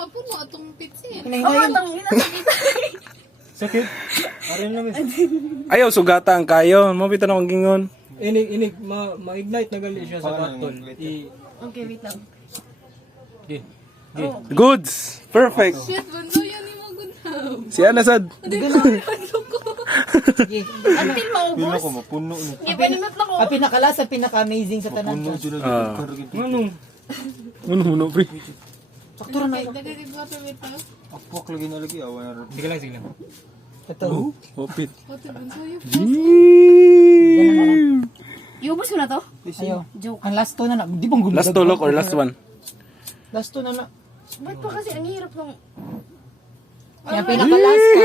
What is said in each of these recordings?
mapuno atong pitsin. Sakit. Arin namin. Ayaw sugatan kayo. Mabita na akong gingon. Inig ma-ignite na gali siya sa carton. Okay, wait lang. Okay. Goods. Perfect. Shit, bunso yan yung magundaw. Si Ana sad. Until maubos. mapuno ni. Ipanimot lang ko. Ang pinaka-amazing sa tanan ko. Ano pre? Sakto na na. Dagdag water with us. Apok lagi na lagi awan na. Sige lang, sige lang. Ito. Hopit. Water bunso yun. Iubos ko na to? Ayo. Joke. Ang last two na na. Di bang gulo? Last tulok or last one? Last two na na. Ba't pa kasi ang hirap ng... Ang pinaka-last ka.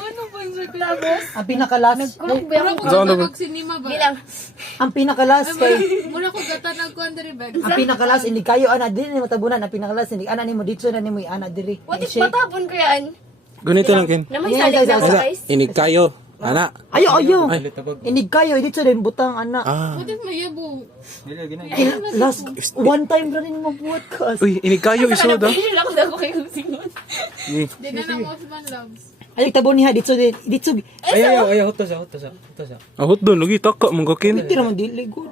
Ano bunso ko? Tapos, Ang pinaka-last. nagkulog ba Mura ako? ko Saan gata ba? kag sinima ba? Bilang. Ang pinaka-last kay... Mura ko gata nagkuhan diri bag. Ang pinaka-last, hindi kayo ana diri ni matabunan. Ang pinaka-last, hindi ana nimo dito na nimo ana diri. What if matapon ko yan? Ganito lang kin. Na may Ayan, salig guys, na guys. guys. Inig kayo. Ana. Ayo, ayo. Tabag. Hindi kayo dito din butang ana. What if mayabo? Dili gina. Last one time ra rin mo buhat ka. Uy, inig kayo isod ah. Hindi lang ako kayo singon. Ni. Di na na mo man loves. Ay tabo niya dito din. Dito. Ayaw, hutos sa. Ahot doon lagi taka mong kakin. Hindi naman dili good.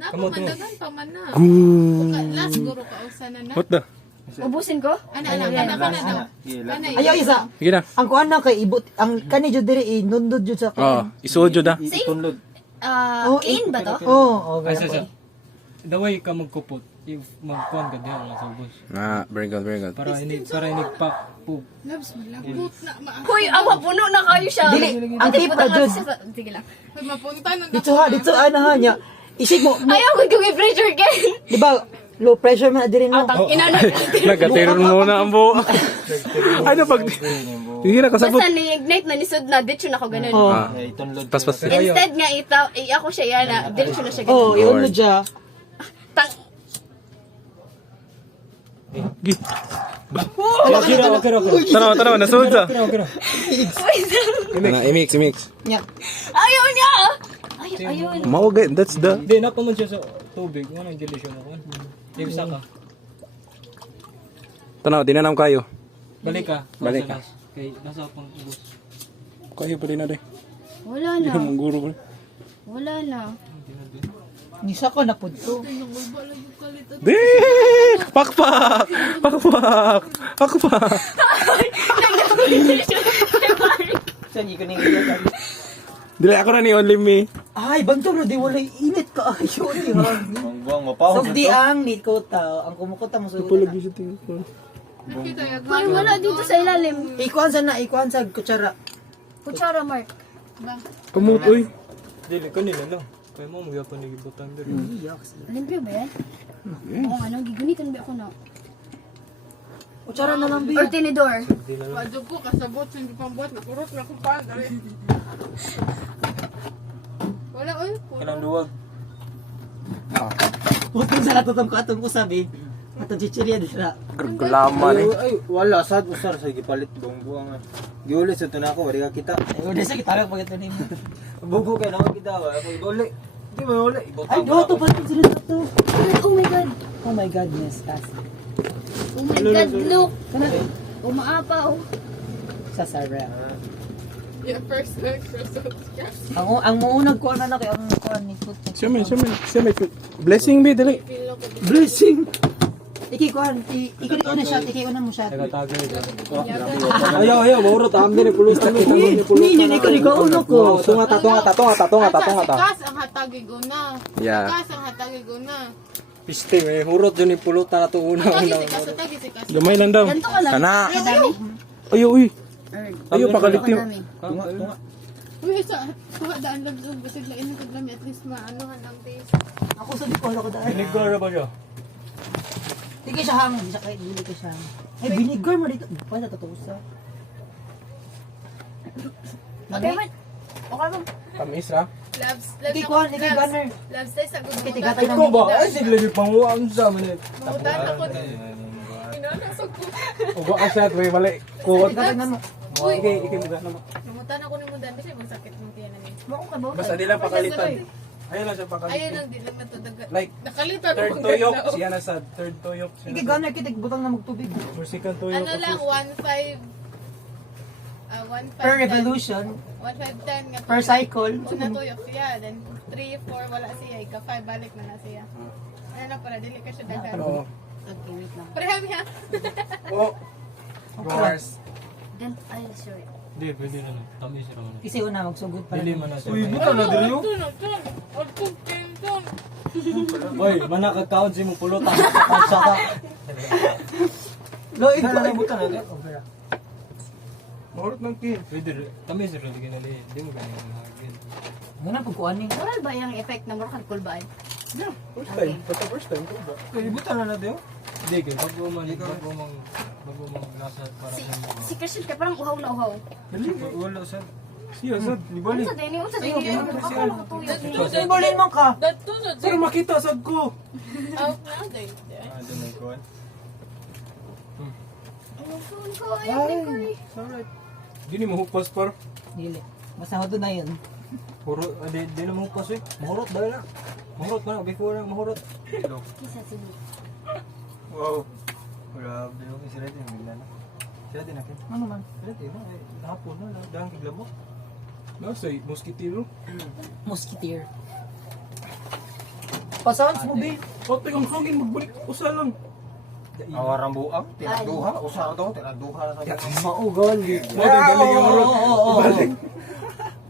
Napamandagan pa man na. Goo. Last guro ka usana na. What the? Ubusin ko? Ana daw. Ana Ayo isa. Sige na. Ang kuan na kay ibot ang kani jud diri inundod jud sa Oh, isod jud ah. Tunlod. In ba to? Oh, Ay, okay. sa. Daway ka magkupot. If magkuhan ka diha sa ubos. Ah, very good, very good. Para inig pak po. loves malambot na ma. Hoy, ang mapuno na kayo siya. Dili, ang Ate, tip putang ra jud. Sige lang. Hoy, mapunta na Dito ha, dito ana ha nya. Isig mo, Ayaw ko kung i-pressure ka. di ba? Low pressure man diri no. Tang ina na. Nagatiron mo na ang buo. Ano pag hindi na kasabot. Basta ni-ignite na nisod na, ditso na ako ganun. Oh. Ay tunlod. Pas pas. Instead nga ako siya yana, ditso na siya Oh, ganun. yun na dya. Tang, Gi. Okay. Tanaw, nasud sa. Okay. Ana, imix. Nya. ayaw niya! Ayaw. Mao gay, that's the. Hindi, napaman siya sa tubig. Ano ang gilis yun ako? Ibsa ka. Tanaw, dinanam kayo. Balik ka. Balik ka. Kay nasa pang ubos. Kayo pa din na day. Wala na. Yung guro pa. Wala na. Nisa ko na pud to. Di! Pakpak! Saan ko ning iya. Dili ako na ni only me. Ay, bantog na di walay init ka ayo di ha. Ang buang mapaw. So di ang nit ko ta, ang kumukuta mo Pula sugod. gyud tingin ko. Kita ya. Hoy, wala dito sa ilalim. Ikuan sa kutsara. Kutsara, Mark. Kamot oy. Dili, kanila lang. Kaya mo magyapon ni gibutan diri. Iyak sila. Limpyo ba yan? Oo, ano, gigunitan ba ako na? Kutsara na lang bi. Or tinidor. Wadyo ko kasabot hindi pang buhat nakurot na ko pa. Wala oy. Kanang duwag. Putong sa natutong ko atong usabi. Atong chichirya dira. Gulaman eh. Ay wala sad usar sa gipalit buang. Giulit sa tunako wala ka kita. Ay, wala sa gitarang pag ito nimo. Bugo kay naman kita ba. Ako ibuli. Di mo uli. Ay, do to pala sila to. Oh my God. Oh my goodness, kasi. Oh my God, look. Umaapaw. Sa Sarah. Yeah, first subscribe. Ang muunag ko na kay ang kuan ni Put. Siya may. Blessing be dili. Blessing. Iki kuan, iki na shot, iki na mo shot. Tagatagay. Ayaw, maurot. Amin din pulutan. Ninyo ni ka uno ko. Tunga ta. Kas ang hatagi ko na. Yeah. Kas ang hatagi ko na. Piste, may hurot yun yung pulutan na ito una. Hatagi si kas. Gamay lang daw. Ganto ka lang. Kana. Madami. Ayo uy. Ayo pakalitim. Madami. Tunga. Uy, isa. Kuha daan lang doon. Kasi lain ng kagami. At least maanuhan ang taste. Ako sa di ko ko daan. Vinegar ba siya? Dili siya hangin, di siya kay dili ko siya. Ay vinegar mo dito. Pa na tatusa. Okay, man. Okay, man. Tamis ra. Loves. Iki kuan, iki banner. Loves tayo sa gusto. Iki gatay Ikaw ba? Ay, sige lang yung panguan sa amin. Mamutan ako na. Inanasok ko. Ugo asat way mali. Kuot. Gatay na mo. Uy. Iki mo gana mo. Namutan ako ng mudan. Kasi masakit ng tiyan na niya. Bako ka ba? Basta di lang pakalitan. Ayun lang siya Ayun pakalito. ang di lang natadaga. Like, Nakalito third naman tuyok, na. siya na sad. Third tuyok, siya Hindi na sad. gano'n kita butang na magtubig. Or second tuyok. Ano lang, 1.5. 1.5. Per revolution, 1.510 nga. per cycle. Una tuyok siya, then 3, 4 wala siya. Ika 5 balik na siya. Ano na pala, dili ka siya daghan. Oo. Okay, wait lang. Pareham niya. Oo. Bars. Then, I'll show you. Hindi, pwede na lang. Tamis naman. Kasi una, magsugod pa Dili rin. man na siya. Uy, buta na diri yo. Boy, mana ka count si mo pulot. Pansa ka. Loid Buta ko. na buta na diri. Mahurot ng kin. Pwede rin. Tamis rin lagi na lihin. Hindi mo ganyan ang hagin. Ganun pagkuhan ni. Wala ba yung effect na murakan kulbaan? Yeah, first time. Basta first time ko ba? Kaya buta na diri. Hindi, kaya bago mang nasa para Si, sa mga. si Christian kaya parang uhaw na uhaw. Wala sad. Siya, sad. Di Ano balik. sa din? Ano sa din? Ako lang tuyok. Simbolin mo ka. Dato na, Pero makita, sad ko. out na, day. Ah, dun ay kuan. Phone ko, ayaw ni Koy. Alright. Dini mo hukpas par. Dili. Basta ako na yun. Puro, di na mo kasi. Mahurot dahil na. Mahurot man, before na mahurot. Kisa sini. Wow. Grabe yung isa rin yung bigla na. Sila din akin. Ano man? Sila din na. Hapon na lang. Dahang kigla mo. Nasa, moskitiro. Musketeer. Pa-sounds mo, be. O, tagang hangin, magbalik. Usa lang. Awarang buang. Tinaduha. Usa to. Tinaduha na sa buang. Maugal. Mo, galing yung marot. Balik.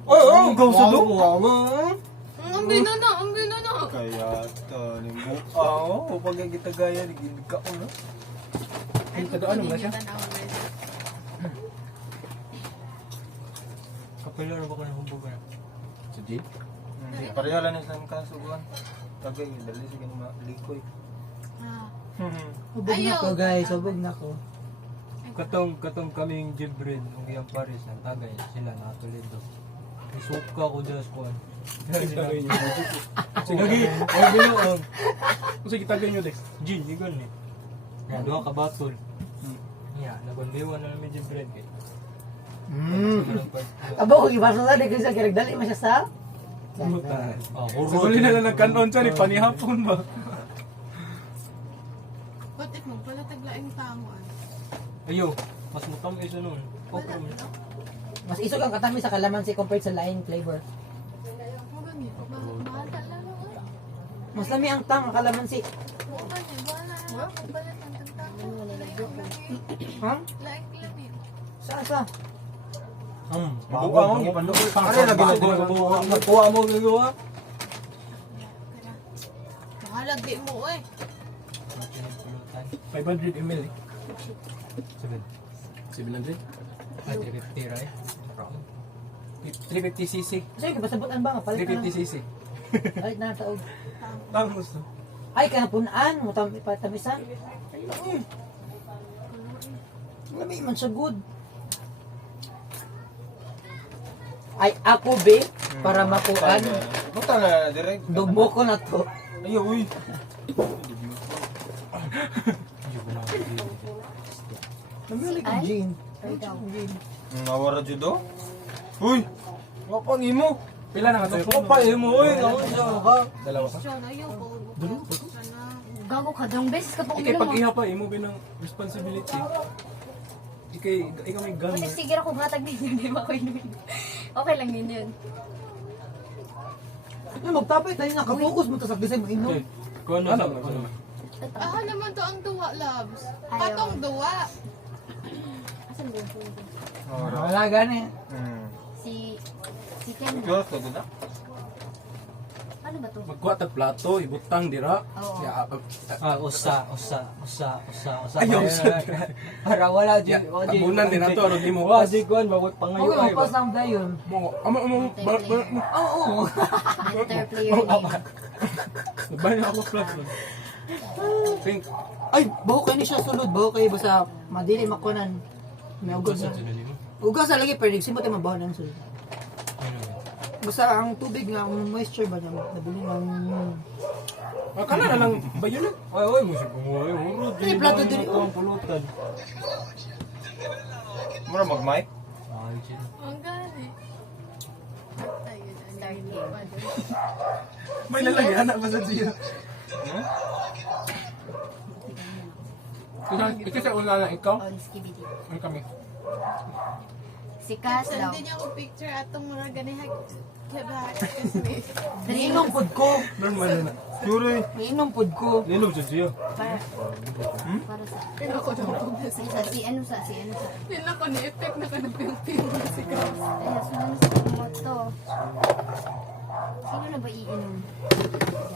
Oh, gaw sa do. Ang binana, ang binana. Kaya ta ni buang. O pag kita gaya ni ka ko na. Ay, kadaan mo na siya. Kapilar ba ko na humbugan? Sa Jade? Pareha lang sa kasuguan. Tagay dali sa ganun likoy. Hubog na ko, guys. Hubog na ko. Katong kaming Jibril, ng iyang Paris, ng tagay, sila natulid do. Isuka ko dyan sa kuwan. Tagay niyo. Sige, ay binuang. Sige, tagay niyo, Dex. Jin, igan ni. Yan, doha ka batol. Yeah, nagundiwan na namin Jibril. Abo, kung ibasa sa di kasi kiragdali mo siya sa... Sa huli na lang nagkanon siya, ni panihapon ba? What if mo, pala taglaing tamo. Ayo, mas mutam isa nun. Okay man. Mas isog ang katamis sa kalamansi compared sa laing flavor. Mo ganyan. Mahal lang ako. Mas lami ang tang ang kalamansi. Bukan eh, wala na ako. Balat ang tagtako. Ha? Laing lang eh. Sa? Buang ang ipandok. Pare lagi na din. Magkuha mo gagawa. Mahalag di mo eh. 500 ml eh. 7. 700? 350 right? 350cc. Sige, basabutan ba? Palit na lang. 350cc. Palit na taog. Tangos to. Ay, kanapunaan. Tamisan. Lami man sa good. Ay, ako be, para makuan. Buta na direct. Dugmo ko na to. Ayo uy. Namili ko Jean. Nawara judo. Uy. Wapang imo. Pila na ka tayo? Papay mo, oy. Ako siya ka. Dalawa ka? Siya na yun. Sana. Gago ka, dalawang beses ka pa Ikay uminom. pag-iha pa, imo binang responsibility. Ikaw may gun. Kasi sige ako matag din yun, di ba ko inumin. Okay lang din yun. Ay, magtapay tayo nakapokus mo sa design mo inom. Okay. Kuha na sa ano. Ah, naman to ang duwa, loves. Ayaw. Patong duwa. Asan ba yung phone ko? Wala gani. Si Ken na. Kyo to gud. Ano ba to? Magkuha tag plato, ibutang dira. Oo. Ya, Usa. Ayaw, Para wala Ya, tabunan din ato aron imo. Wa di kuan bawat Okay, pangayo ay. mapas lang dayon. Mo, amo balat mo. Oo. Better player name. Bayan ako flat. Pink. Ay, baho kayo ni siya sulod. Baho kayo basta madili makunan. May ugos na. Ugas na lagi, pero nagsimot ay mabaho na sulod. Basta ang tubig nga, ang moisture ba niya, nabili nga. Kana na lang bayo na. Ay, mo siya kumuha. Urod. Ay, plato din. Ang pulutan. Mura mag-mic. Ay, chill. Ang gani. Tayo na. Start game. May lalagyan na ba sa siya? Ikaw sa una na ikaw? On skibidi. Ano kami? Si Cass daw. Saan din ako picture atong mga ganihag. Diba? Kasi Niinom pod ko. Normal na. Sure. Niinom pod ko. Ninom sa siya. Para sa... pinako na ako na Si ano sa... Pinako ni effect na ka na piyong na si Kaos. Kaya sunod sa kumoto. Sino na ba iinom?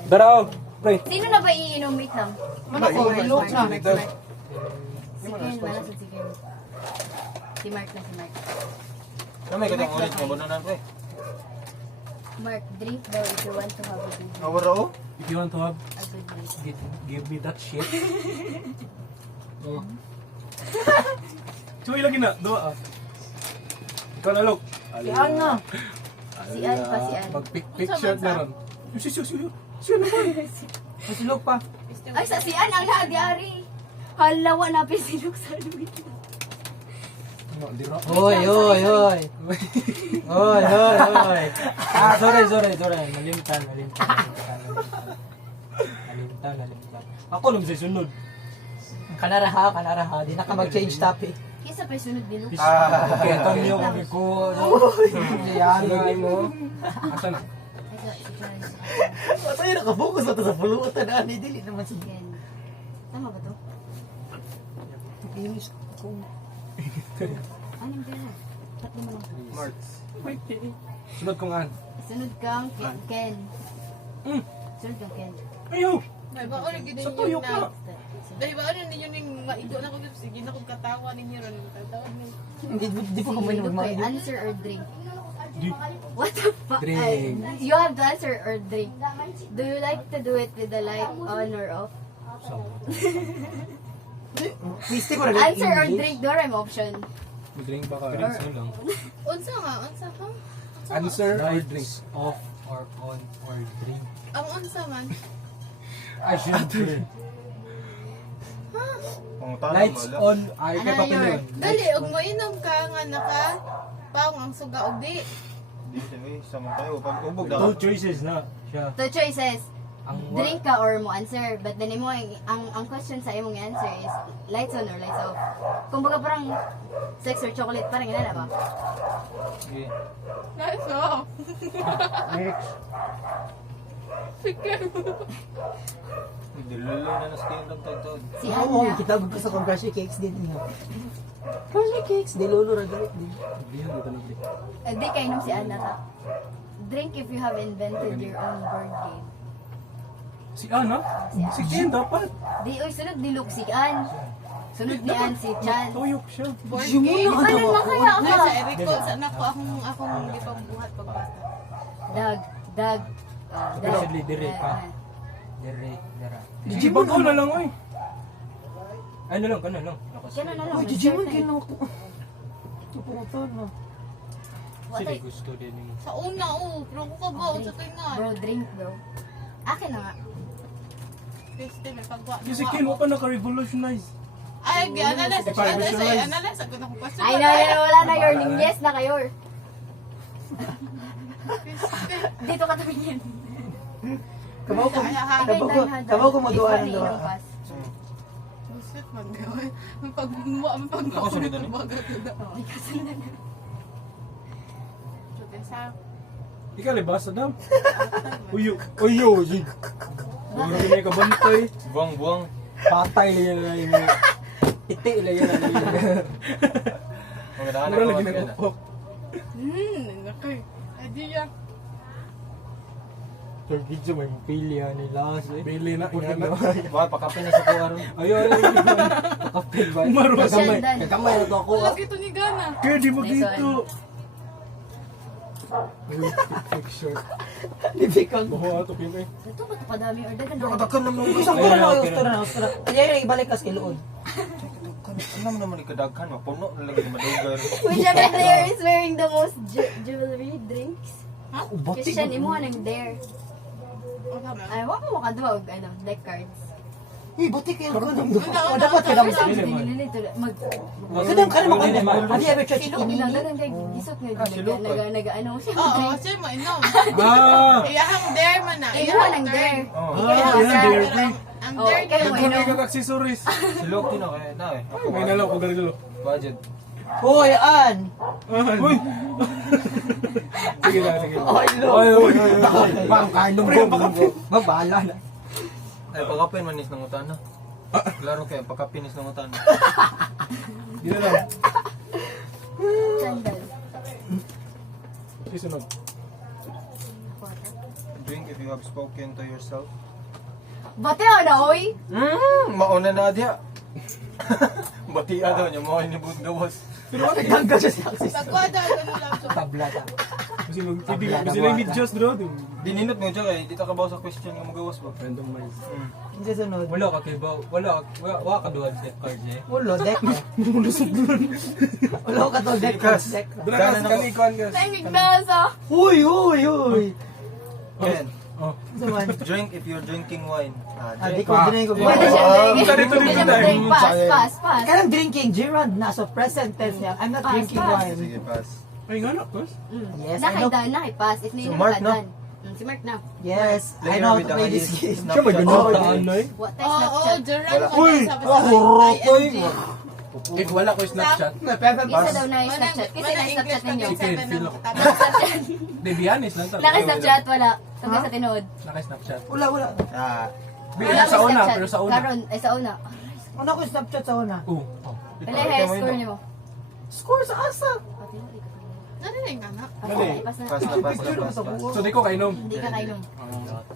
Daraw! Pre! Sino na ba iinom? Wait lang. Ano ko, reload na. Si Ken, wala sa si Ken. Si Mark na si Mark. Kamay ka tong ulit nga bananan pre. Mark, drink daw if you want to have a good night. Awara o? If you want to have, A good night. give me that shit. Chuy lagi na, doa ah. Ikaw na, Lok. Yan na. Si Ann pa, si Ann. Mag-picture na ron. Siya naman. Masulog pa. Ay, sa si Ann ang nagyari. Halawa na pisilog sa luwit. Hoy. Sorry. Nalimtan. Ako lang sa sunod. Kanaraha. Di na ka mag-change topic. Kisa pa sunod bilog. Okay, tanyo kami ko. Yan. Sige mo. Asan? Tayo nakapokus na to sa pulutan na. Dili naman si Ken. Tama ba to? Inis ko. Anong pera? Ba't naman lang? Marks. Sunod kong an. Sunod kang Ken. Sunod kang Ken. Ayaw! May ba oras gid Sa ninyo tuyo na. ka. Dahil ba oras ninyo ning maigo na ko sige na kog katawa ninyo ron tatawa ni. Di po kumain ng Okay, mga answer or drink? Di- What the fuck? Drink. You have to answer or drink. Do you like to do it with the light on or off? Piste ko na Answer or drink, do I have option? Mag-drink ba ka? Drinks lang. Unsa ka? Unsa ka? Answer or drink? Lights off or on or drink. Ang unsa man? Ay, syempre. Pangutan Lights on. Ay, kay Ano papel yun? yun. Dali og moinom ka nga naka paong ang suga og di. Di sige, sama tayo. Pag ubog na Two ka. choices na siya. Two choices. Ang Drink ka or mo answer. But then mo ang question sa imong answer is lights on or lights off. Kung baga parang sex or chocolate, parang ganun na ba? Sige. Nice oh. Next. Sige. Dilolo na na skin lang tagtod. Si Oo, Anna. kita ko sa kong Crunchy Cakes din niya. Crunchy Cakes, di lolo ra galit din. Di kayo nung si Anna ta. Drink if you have invented your own board game. Si Ana? Si Ken dapat. Di, oy, sunod ni Luke si Ann. Sunod ni Ann si Chan. Tuyok siya. Board Yung game. muna Ano na kaya Ano ka? sa Eric Cole sa anak ko akong ipambuhat pagbata. Dag. Especially dire ka. Dire. Si Bago na lang oy. Ano lang, kana lang. Ganun na lang. Uy, Digimon kino ko. Tuputan na. Sila gusto din mo. Sa una pero ko ka ba unsa kay nga. Bro, drink bro. Akin na nga. Christy may pagwa. Si Ken mo pa naka-revolutionize. Ay, analyze ako na kung question. Ay na, wala na your name. Yes na kayo. Dito ka tumingin. Kabaw ko maduan ng doa. Buset magawin. Pagmuha Ako sunod na ni. Ikaw libas na daw. Uyo. Jig. Buro ka na kabantay. Buang-buang. Patay lang yan yung iti lang yan. Magandaan Mura ako. lagi nag-upok. Nakay. Idea. Sir Gidjo, may pili ni Las. Bili na. Yan na. Ba, pakapin na sa kuwaro. Ayun. Kapil ba? Maros. Kagamay na to ako. Wala gito ni Gana. Kaya di mo Nice dito. Picture. Bibikang. Baho ato Ken eh. Ito ba ito kadami or dagan na? Dagkan naman mo. Isang ko na lang, gusto na. Kaya ibalik kas kay Luod. Ano naman ni kadaghan? Mapuno na lagi madugar. Whichever player is wearing the most jewelry drinks. Ubati. Christian, imuha ng dare. O tama. Ay, wala mo makaduwa og deck cards. buti kayo ko nung Una, O dapat ka dapat. Dili mag Kadang ka naman kayo. Have you ever tried silok chicken na ini? ganun kay gisot nga silok, nag-ano siya. Oo, siya mo inom. Ah! Iyahang dare man na. Ikaw nang there. Oh. Ah, yan, dare free. Ang Oh, dare kayo na. mo Kung inom. may accessories. Silog din ako na eh. May nalaw ko ganito. Budget. Hoy, an. Uy! Sige lang, sige lang. Oy, lo. Oy, oy, oy, oy. Bang kanong go. Mabala na. Ay, pagkapin manis ng utana. Klaro kayo, pagkapinis ng utana. Yun na lang. Sandal. Isunod. Drink if you have spoken to yourself. Bate na oy. Mauna na diya. Batia daw niya, mga inibot gawas. Nagtanggal siya sa access. Pagkwada, gano'n lang siya. Tabla ta. Kasi lang videos bro. Dininot mo siya kay, di ta kabaw sa question nga magawas ba? Randomize. Hindi sunod. Wala ka kay ba? Wala ka duwan sa cards eh. Ulo, deck na. Ulo ka to, deck. Sikas. Deck. Dala ka kanikuan ka. Tangig na sa. Uy, uy, uy. Ken, Oh. Saman. drink if you're drinking wine. Di Drink. ko din ko. Pwede siya Sorry, drink. tuloy Pwede siya tayo. drink. Pass. Kanang drinking, Gerard na. So present tense niya. I'm not Pass, drinking pass. wine. Sige, pass. Ay nga na, boss. Yes, I know. Nakay-pass. If So, nainom Mark, ka no? dan. Si Mark na. Yes, I Player know how with to the play this highest game. Siya may ganun Snapchat. taan na eh. What tayo Oo, Snapchat? Gerald Wala. mo Uy! din sabi sa Horotoy! ING. If wala ko Snapchat, Isa daw na yung Snapchat. Kasi Manang na-Snapchat ninyo. English pag feel ako. Snapchat. di be honest lang talaga. Naka-Snapchat, wala. Tungkol sa tinood. Naka-Snapchat. Wala. Ah, Wala sa una, pero sa una. Karon, ay sa una. Ano ko Snapchat sa una? Oh. Pala high score niyo mo. Score sa asa. Narinig ka na. Okay, pass na. pass na, pass na, pass, pass. So di ko kainom. Hindi ka kainom.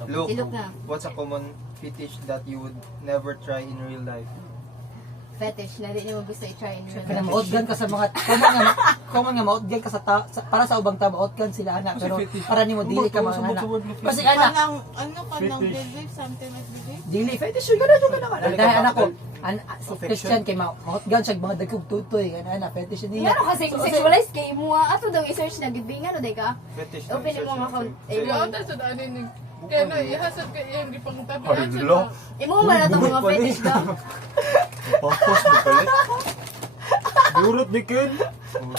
Look, Silok na. what's a common fetish that you would never try in real life? Fetish na rin mo gusto i-try in real Kaya life. maotgan ka sa mga common nga maotgan ka para sa ubang tao maotgan sila anak pero para nimo dili ka mga anak. Kasi anak Kanang, ano ka nang believe, something like believe? dili fetish yun ganun dahil anak ko si Christian kay maotgan siya mga dagkog tutoy kana anak fetish niya. Ngano kasi sexualized kay mo ato daw i-search na gibingan no day ka. Fetish. Open mo ang account. Kaya ata sa daan ni kaya na ihasad ka iyang gipangtabihan siya Hello? na. Imo man ato mga fetish daw. Pangpos mo palit? Durot ni Ken.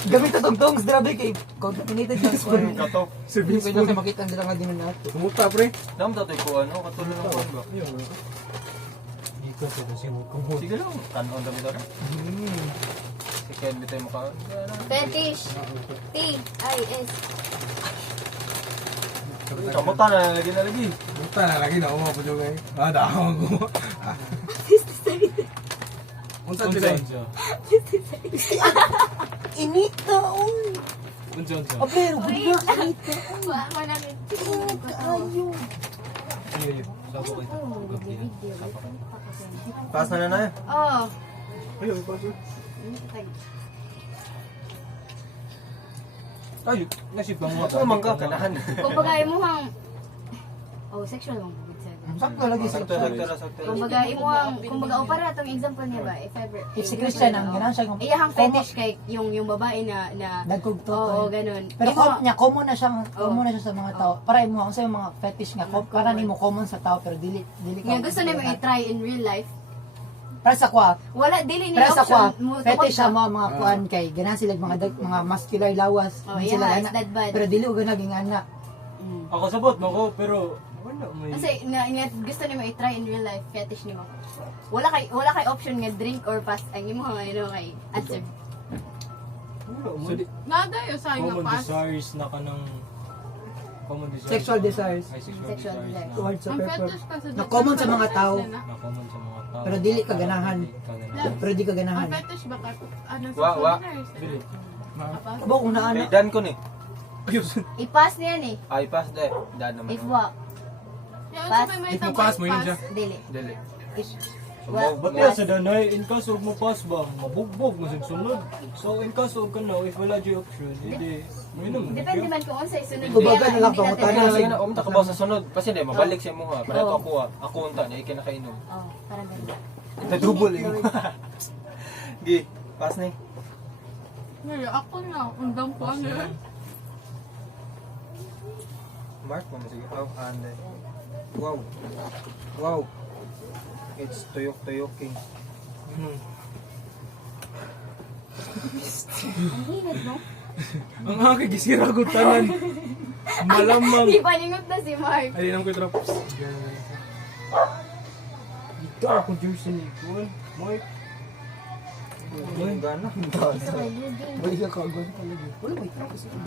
Gamit ta tong tongs grabe kay contaminated yung score. Katok. Hindi pwede sa makita ang dala nga din nato. Tumuta, pre. Dam tatoy ko ano, katulad ng kuwan ba? Di ko sa kasi mo kung Sige lang, kanon dami dami. Si Ken, bitay mo ka. Fetish. T-I-S. Kamuta na lagi na lagi. Tumuta na lagi na ako po yung eh. Dahon ko. Unsa sila eh? Inita oy. Unsa. Pero Wait. inita. Wa ko na rin. Ayo. Sabo ko ito. Pass na na. Oh. Ayun, paso. Ay, nasib bang mga. Ako man ka, kanahan. Kung bagay mo hang sexual mo. Sakto lagi sa Sakto, sakto na, sakto. Kung bagay mo hang kung baga o para tong example niya ba if ever If si Christian ang ganun siya kung iyahang fetish kay yung babae na dagkog oo tutoy. ganun. Pero Imo- common na siya sa mga tao. Para imo ang sa mga fetish nga para nimo common sa tao pero dili ka. nga gusto nimo i-try in real life. Para sa kwa, Wala dili ni para sa kwa, option mo fetish sa mga kuan kay ganan sila mga muscular lawas. Oh, Hindi sila yeah, ana. it's that bad. Pero dili og naging ana. Ako sabot mo ko, pero wala may. Kasi nga gusto nimo i-try in real life fetish nimo. Wala kay option nga drink or pass ang imo nga kay answer. Wala mo. Nada yun sa Common yung pass. desires na kanang common desires. Sexual desires. Ay, sexual Sexual desires desires. na, Towards sa Ang people. fetish kasi Na common sa mga tao. na common sa mga tao. Pero dili ka ganahan. Dili ka ganahan. Pero di ka Ang ganahan. fetish ba ka? Ano sa Wa. Dili. Abo kung Kay naana. Dan ko ni. I-pass niya ni. Ay, pass dahil. Dan naman. If wa Pass. If mo pass mo yun siya. dili. Dili. If Ba't niya sa danay, in kaso mo pass ba, mabugbog, masigsunod. So in kaso ka na, if wala di option, hindi, minum. depende man kung unsay sunod. Kumbaga na lang Hindi to, natin matanda Kaya alam. lagi na, umta ka ba sa sunod? Kasi hindi, mabalik siya mo ha. Para Oo. ako ako unta, na ikinakainom. Oh, parang ganun. Nadubol yung Gi, pass ni. Ngayon, ako na. Undang ko ano. Mark mo na sige. Oh, and Wow. Wow. It's tuyok-tuyoking. Ang hinit mo. Ang aking gisira ko tanan. Malamang. Di paningot na si Mark. Ayun ang ko drops. Ito ako jersey ni Kuan. Mike. Yung gana. Gusto ko lugin. Balik ka kagawin talaga. Wala may tapos ito.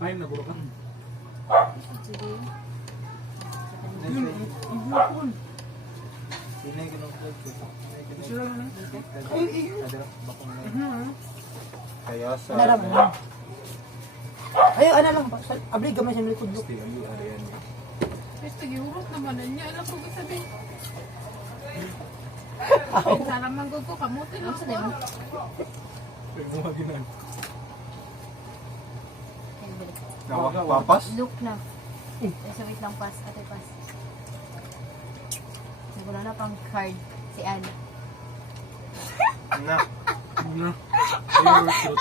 Ayun na buro ka. Sinay ko ng club ko. Kaya sa... Naram mo. Ayaw, ano lang. Abli, gamay siya ng likod mo. Gusto giurot naman na niya. Alam ko sabihin. Sana manggod ko kamuti lang Gusto ko. din mo. Mga ginan. Papas? Look na. So wait lang, pass. Ate, pass. Siguro na pang card si Anne. Na. Na. Ayun, shoot.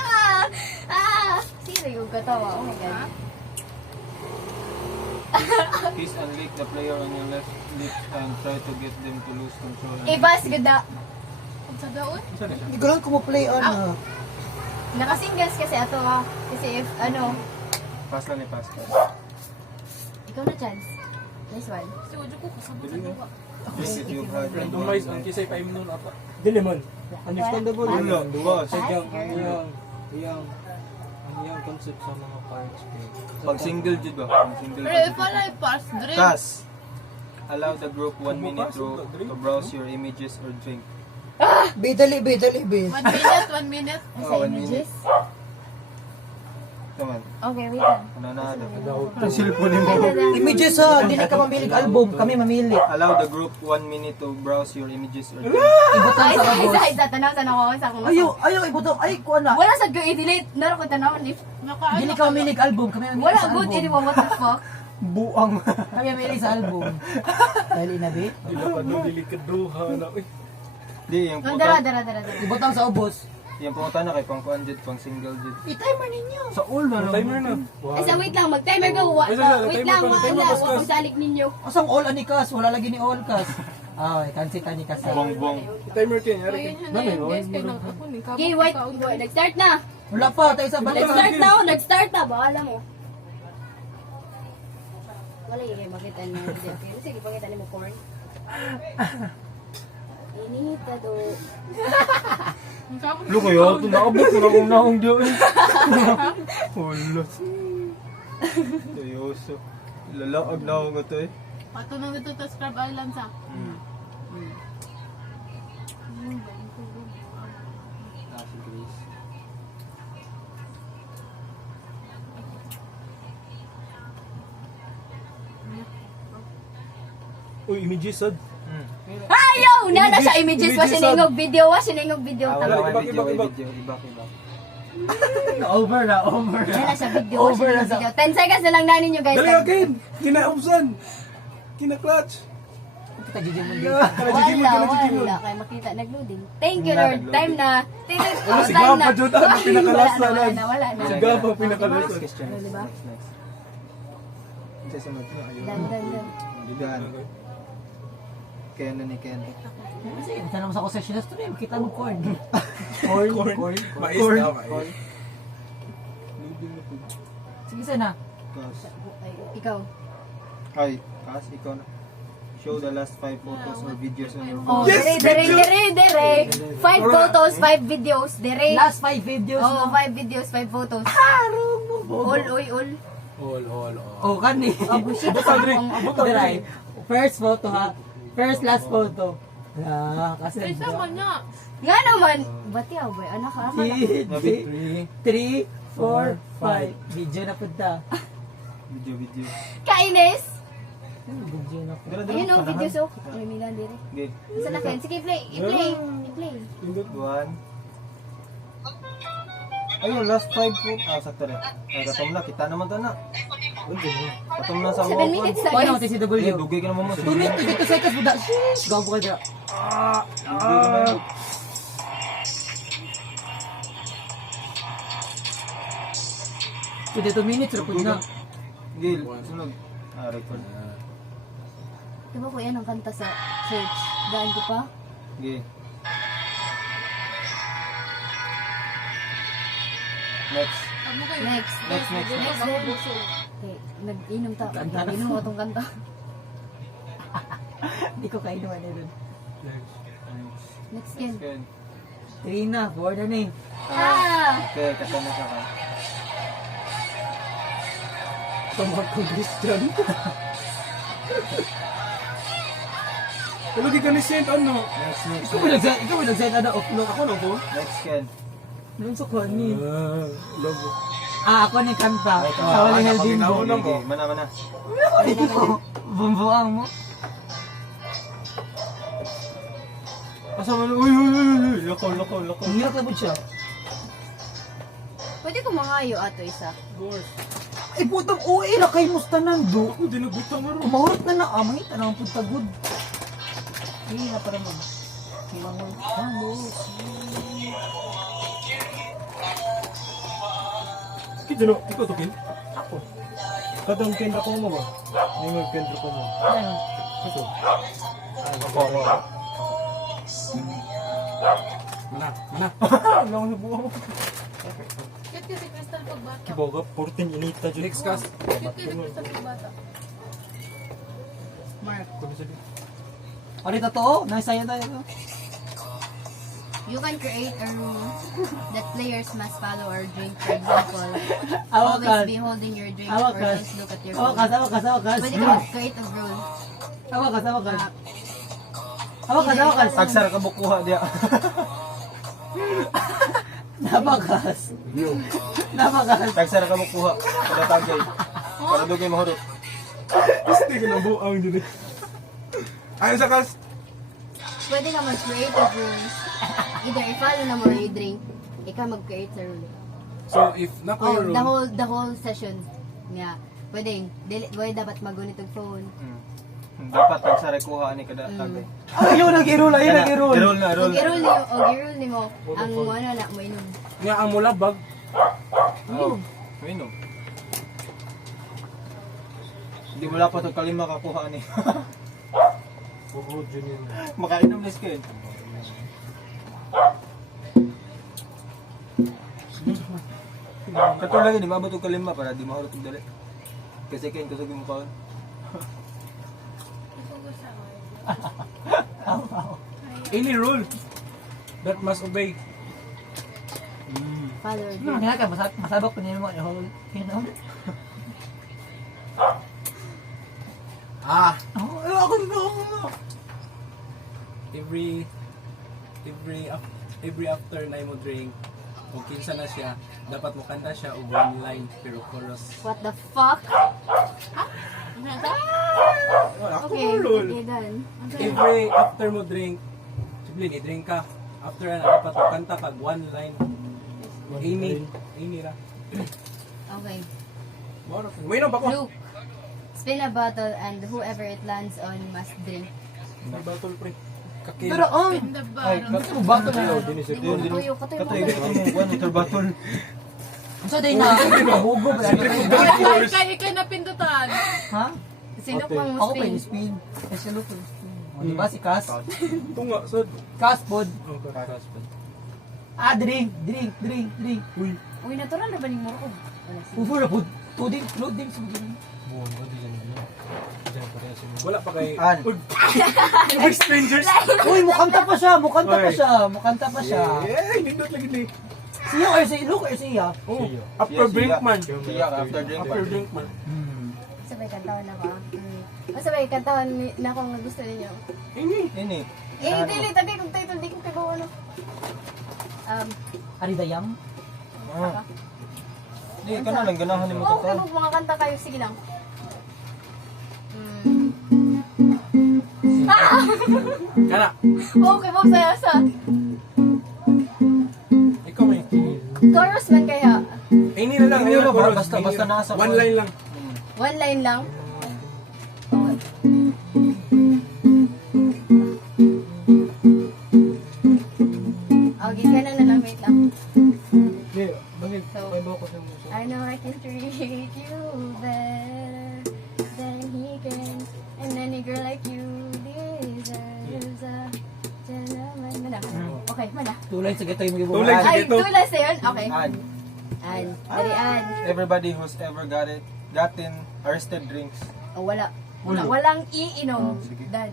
Sino yung katawa? Oh my God. Kiss and lick the player on your left lip and try to get them to lose control. Ibas, ganda. Kung sa daon. Hindi ko lang kung mo-play on. Nakasingles kasi ato ha. Kasi if, ano, Pass lang ni pass. ikaw na chance. Nice one. Si Ojo ko kasama sa duwa. Yes, if you had Randomize ang kisay pa nun ata. Dili man. Understandable. Yun lang, duwas. Sa Pass, yang girl. ang concept sa mga parts ko. Pag single jud ba? Pag single Pero if wala pass, drink. Pass. Allow the group 1 minute to browse your images or drink. Bedali, bedali, bed. 1 minute, 1 minute. Sa Oh, 1 images. Come on. Okay, wait lang. Ano na ano? Ang cellphone mo. Images ha, hindi ka mamilig album, kami mamili. Allow the group 1 minute to browse your images or drink. Ibutang Ay, sa isa, kabos. isa, tanaw sa nako sa kung Ayaw, ibutang, ay, kuha na. wala sa go i-delete. Naro ko tanaw ni. Hindi ka mamilig album, kami mamili Wala sa good album. anymore. What the fuck? Buang. Kami mamili sa album. Dahil inabi. Dila pa no delikaduha na. Uy. Di, yung No, dara, pumunta, dara, dara, dara. Ibutang sa ubos. yung pumunta na kay pang kuan jud, pang single jud. I-timer ninyo. Sa all na Timer na. Ay, sa wait lang, mag-timer ka. Ay, sa- Wait timer lang, pa, timer wala. pa, Huwag kong salik ninyo. Asang all anikas, wala lagi ni all kas. Ay, kansi ka ni kas. Bong-bong. Timer kayo, yari Ayun kayo. yun na yun, guys. Kaya nang ako ni kabot Okay, wait. Nag-start na. Wala pa, tayo sa balik. Nag-start na. Nag-start na. Bahala mo. Wala yung makita niyo. Okay, sige, pakita niyo mo porn. Init na do. Ang kabot. Lo kayo, naabot ko na kung naong diyo. Wala. Seryoso. Lalaag na ako nga to eh. Patunong dito sa Scrub Island sa. Ah, si Grace. Uy, images sad. Ayaw! Na sa images wa siningog video. Wa siningog video. Ah, wala Tama. ka Ibak, video, ibak. video. Ibak. Over na, over Yan na sa video. Wa Over na siningog sa... video. 10 seconds na lang na ninyo guys. Dali again! Kina-ubsan! Kina-clutch! Kita jijim mo din. Wala. Kaya makita. Nag-loading. Thank you Lord. Time na. Wala, si Gapa, Jud, ah, pinakalas na lang. Wala na. Si Gapa, pinakalas. Next question. Diba? Next. Sa sunod. Dan. Diyan. Ken na ni Ken. Sige, tanong sa concessionaires to rin, makita mo corn. Corn. Mais daw, mais. Sige, sana. Kas. Ikaw. Ay, Kas, ikaw na. Show the last 5 photos or videos on your Oh, phone. Yes, dire. 5 photos, 5 videos. Dire. Last 5 videos. Oh, no? 5 videos, 5 photos. All. All. Oh, kani. Oh, bullshit. Diray. First photo ha. First last photo. Ah, kasi. Ay, sama niya. Nga naman. Bati ako ba? Anak ka? 3, 4, 5. Video na punta. Video. Kainis. Video na punta. Ayun o, video so. Ay, Milan dire. Okay. Isa na kayo. Sige, play. I-play. One. Ayun, last 5 photos. Ah, sakto rin. Ay, katom na. Kita naman to na. Katom na sa 7 mga minutes na Paano guys. mo si phone. W? Dugay ka naman mo. 2 minutes, 22 seconds budak. Gaw po kayo. Dugay ka naman. 22 minutes, rapod na. Gil, sunod. Record. Diba ko yan ang kanta sa church? Daan ko pa? Gil. Next. Amo kayo. Next. Next. Next then. Okay, nag-inom ta. Kanta na. Nag-inom ako tong kanta. Hindi ko kainuman na dun. Next yan. Good. 3 na, 4 na na eh. Okay, kata na siya ka. Tama ko, Christian. Tulog ka ni Saint, ano? Next. Ikaw mo nag-send na upload ako no po? Next, Ken. Nung sa ni. Love. Ako ni kanta. Ay, ito. Sa waling Ako, Heldin ako, ko. Unang ko. Mana. Ito ko. Bumbuang mo. Asa man? Uy. Loko. Ang hirap na po siya. Pwede ko mangayo ato isa. Ay putang uwi na kay musta nando. Ako, dinagutang mo rin. Kumahurot na amay. Tanang punta good. Hindi na para mo. Kito, ikaw to, Ken? Ako. Katong Ken ako mo ba? Hindi mo Ken ako mo. Ano? Ito. Ako. Mana. Ano ang nabuha mo? Cute kasi Crystal pagbata. Kiboga, 14 inita dyan. Next cast. Cute kasi Crystal pagbata. Mark. Kung sabi. Ano totoo? Nasaya tayo. You can create a rule that players must follow or drink. For example, always Awakas. be holding your drink or Awakas. else look at your phone. Awakas. Pwede ka mag-create a rule. Awakas. Tagsar ka bukuha dia. Nabakas. Tagsar ka bukuha. Kada tagay. Para dugay mahurot. Hindi ka nabuang dito. Ayun sa cast. Pwede ka mag-create a rules. Either i-follow na mo or i-drink. Ikaw mag-create sa rule. So, if nako Oh, yung the whole session. Yeah. Pwede dapat magunit ang phone. Dapat tagsar kuha ni kada tagay. Ayun nag-irul. Roll na. Og i-rule ni mo ang mo na mo inom. nga ang mulabag. Oh. Bueno. Hindi mo dapat ang kalima kakuha ni. Bugod dyan yun. Makainom ni Skin. Kato lagi, di maabot ang kalima para di mahurot ang dali. Kasi Ken, kusog yung kaon. Any rule that must obey. Follow or Ano drink. ka? Masabak ko nila mo. Ako dito. Every after na mo drink, kung kinsa na siya, dapat mo kanta siya og one line pero chorus. What the fuck? Okay, okay, done. Every after mo drink, siblin, i-drink ka. After na, dapat mo kanta kag one line. Ini ra. Okay. Uminom pa ko. Luke, spin a bottle and whoever it lands on must drink. May battle pre. Kakil. Pero In the bar. bato na. Tuyo, katoy mo. Katoy, ito mo, one water bottle. So day na. Mahugo ba? Ikaw na pindutan. Ha? Sino pang Ako mo pa yung spin? spin. Kasi look yung spin. O, diba si Cass? Ito nga, sad. Cass pod. Okay. Drink. Uy, natural na ba ni Morocco? Wala siya. Ufo na pod. Tuding, float din sa mga. Buwan mo, di dyan yun. Dyan pa rin siya. Wala pa kay... An. Uy, strangers! Uy, mukanta pa siya. Eh, nindot lagi di. Siya or si Luke or siya? Oh, Siya. after Yes, Brinkman. Siya, after drink. After Brinkman. Sabay kantawan na ba? Sabay kantawan na kung gusto ninyo. Ini. Dili, tabi kong title, di ko kayo ano. Aridayam? Di ka na lang ganahan ni mo Oo, to. kung mga kanta kayo, sige lang. Kana, Okay po, sa ikaw may... chorus man kaya. Ini na lang, Ini ayun na ba? chorus. Basta nasa One line lang. One line lang. Okay, ganun na lang, wait lang. Di, bakit? So, May bako sa muso. I know I can dream. Tulay sa gito yung Tulay magibuhat. sa- Ay, Ito. tulad sa yun? Okay. An. Dali, An. Everybody who's ever gotten arrested drinks. Oh, wala. Walang iinom. Dan.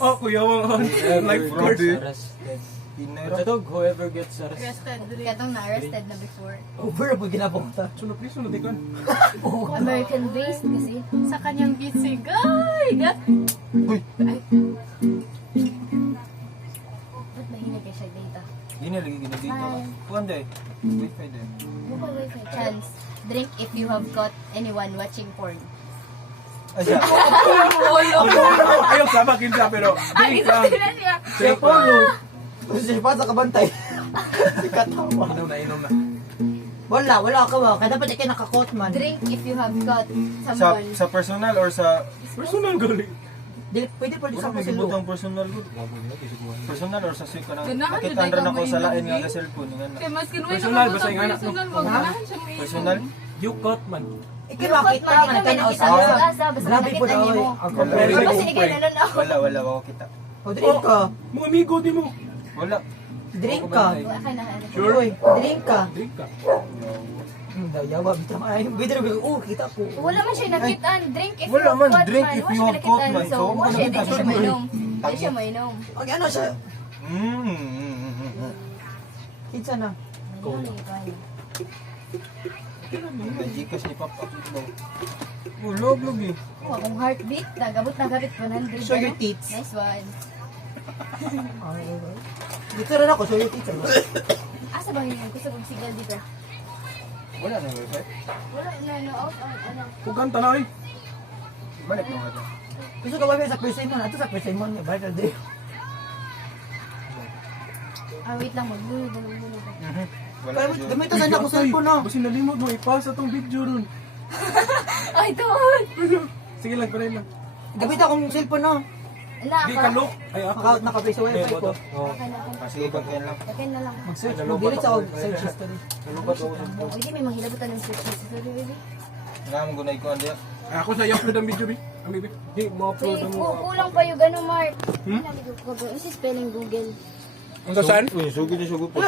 Oh, kuya mo. Life course. Arrested. Inero. Ito, whoever gets arrested. Arrested drink. Katong na-arrested na before. Over po ginapakta. Sunod, please, sunod ikon. American-based kasi. Sa kanyang bisig. Ay! Ba't mahinig kayo siya data? Yun yung lagi ginagito. Kuhan day. Wi-Fi day. Mukha wifi. Chance. Drink if you have caught anyone watching porn. Asya. Ayaw sama kinsa pero drink lang. Siya Paulo. Kasi siya pa sa kabantay. Si Katawa. Inom na. Wala ka ba? Kaya dapat ikay nakakot man. Drink if you have caught someone. Sa personal or sa... Personal gali. Pwede pa di sa Wala may kasilo. gibutang personal ko. Labo nila, kisiguan. Personal or sa suy ka na. Ganahan Nakita yun, rin ay ako sa lain kamay nga cellphone. Nga na. Kaya mas kinuwi Personal, basta yung anak, no? personal, wag na siya may Personal? You caught man. Ikay Yung makita caught man, man ikaw kan may nakita sa mo sa asa, basta Grabe po nakita daw. niyo mo. Ako Wala. very Kasi good. ikay nanonood. Wala ako kita. O drink ka. Mga amigo di mo. Wala. Drink ka. Wala ka na. Sure? Uy, drink ka. Drink ka. Yawa bitaw ay bitaw ko kita ko. Wala man siya nakitaan. Drink if Wala you have man, caught drink man. if Wala you siya have caught nakitaan. man. So, So, wala siya, di siya mainom. Di siya mainom. Pag ano siya, Mm. kinsa na. May Gcash ni Papa. Ulog eh. Oh, kung heartbeat, nagabot 100. Show your ano? tits. Nice one. Dito rin ako, show your tits. Asa ba yun? Gusto kong signal dito. Wala na wifi. Wala na, out, ano. Kuganta na eh. Balik mo nga dyan. Gusto ka ba sa persimmon? Ato sa persimmon, vital day. Wait lang, maglulog. Wala Pero na dyan. gamitan na ako sa cellphone na. Basi nalimot mo, ipasa tong video ron. Ay, doon! Sige lang, pala lang. Gamit akong cellphone na. Di ka look. Ay, ako. Naka-play sa wifi ko. Oh, Sige, pagkain lang. Akin na lang. Mag-search, mag-delete ako search history. nalubat ako. Hindi, may manghilabutan ng search history, baby. Ngam gunay ko andiya. Ako sa i-upload ang video, bi. Ami, bi. Di, ma-upload Wait, mo. kulang pa yung gano'n, Mark. Ano, spelling Google. Ang saan? Uy, sugod na sugod po.